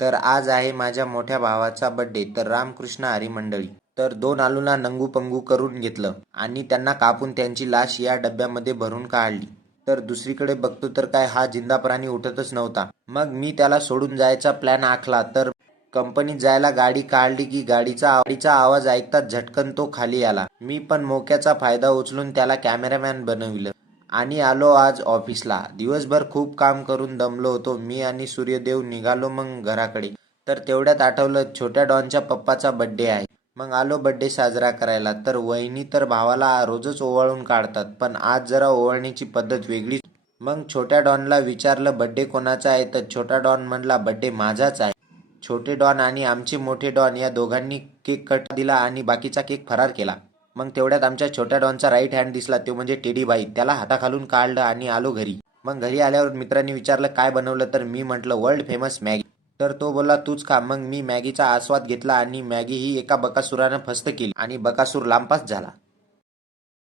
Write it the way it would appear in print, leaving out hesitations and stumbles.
तर आज आहे माझ्या मोठ्या भावाचा बड्डे. तर रामकृष्ण हरी मंडळी. तर 2 आलूंना नंगू पंगू करून घेतलं आणि त्यांना कापून त्यांची लाश या डब्यामध्ये भरून काढली. तर दुसरीकडे बघतो तर काय हा जिंदा प्राणी उठतच नव्हता. मग मी त्याला सोडून जायचा प्लॅन आखला. तर कंपनीत जायला गाडी काढली की गाडीचा आवाज ऐकताच झटकन तो खाली आला. मी पण मोक्याचा फायदा उचलून त्याला कॅमेरामॅन बनविलं आणि आलो आज ऑफिसला. दिवसभर खूप काम करून दमलो होतो मी आणि सूर्यदेव. निघालो मग घराकडे. तर तेवढ्यात आठवलं छोट्या डॉनच्या पप्पाचा बड्डे आहे. मग आलो बड्डे साजरा करायला. तर वहिनी तर भावाला रोजच ओवाळून काढतात, पण आज जरा ओवाळण्याची पद्धत वेगळीच. मग छोट्या डॉनला विचारलं बड्डे कोणाचा आहे. तर छोटा डॉन म्हणला बड्डे माझाच आहे. छोटे डॉन आणि आमचे मोठे डॉन या दोघांनी केक कट दिला आणि बाकीचा केक फरार केला. मग तेवढ्यात आमच्या छोट्या डॉनचा राईट हँड दिसला, तो म्हणजे टेडी बाई. त्याला हाताखालून काढलं आणि आलो घरी. मग घरी आल्यावर मित्रांनी विचारलं काय बनवलं. तर मी म्हटलं वर्ल्ड फेमस मॅगी. तर तो बोलला तूच खा. मग मी मॅगीचा आस्वाद घेतला आणि मॅगी ही एका बकासुरानं फस्त केली आणि बकासूर लांबपास झाला.